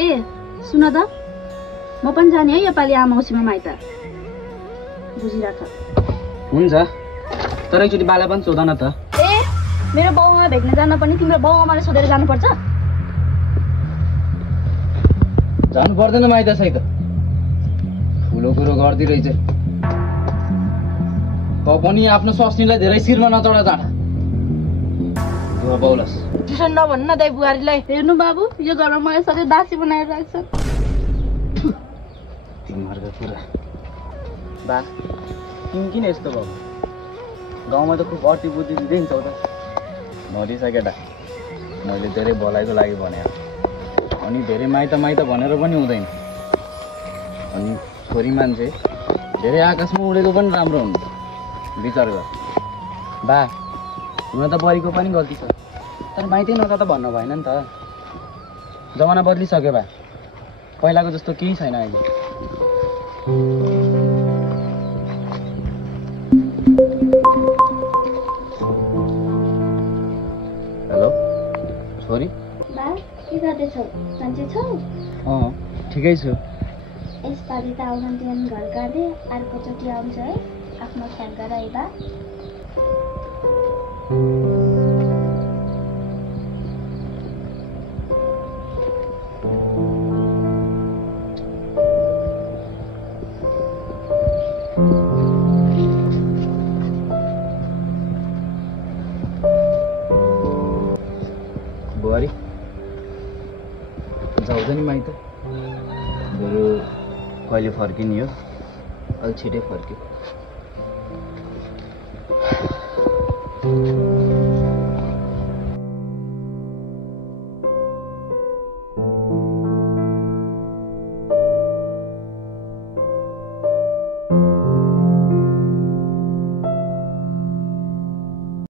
ए सुन त म पनि जाने है योपालि आमा औसीमा माइत बुझिराख हुन्छ तर एकचोटि बाला पनि सोध न त ए मेरो बाउआमा भेट्न जान पनि तिम्रो बाउआमाले सोधेर जानुपर्छ जानु पर्दैन माइत सहित ठुलो कुरो गर्दिरहेछ त पनि आफ्नो स्वास्नीलाई धेरै शिरमा नचढा जाँदा बाउलास ट्युसन नभन्नु न दाइ बुहारीलाई हेर्नु बाबु यो घरमा मलाई सधैँ दासी बनाएर राख्छ तिमीहरूको कुरा बा तिमी किन यस्तो भयो गाउँमा त खुब अटी बुद्धि दिँदै हिँड्छौ त नरिसके दा मैले धेरै भलाइको लागि भने अनि धेरै माइत माइत भनेर पनि हुँदैन अनि छोरी मान्छे धेरै आकाशमा उडेको पनि राम्रो हुन्छ विचार गर बा हुन त बरीको पनि गल्ती छ तर माइतै नका त भन्नु भएन नि त जमाना बदलिसक्यो बा पहिलाको जस्तो केही छैन अहिले हेलो छोरी बा के गर्दैछौ सन्चै छौ ठिकै छु यसपालि त आउन दिएन घर गाडे अर्कोचोटि आउँछ है आफ्नो ख्याल गर है बा बुहारी जाउँछ नि माइत बरु कहिले फर्किने हो अलि छिटै फर्क्यो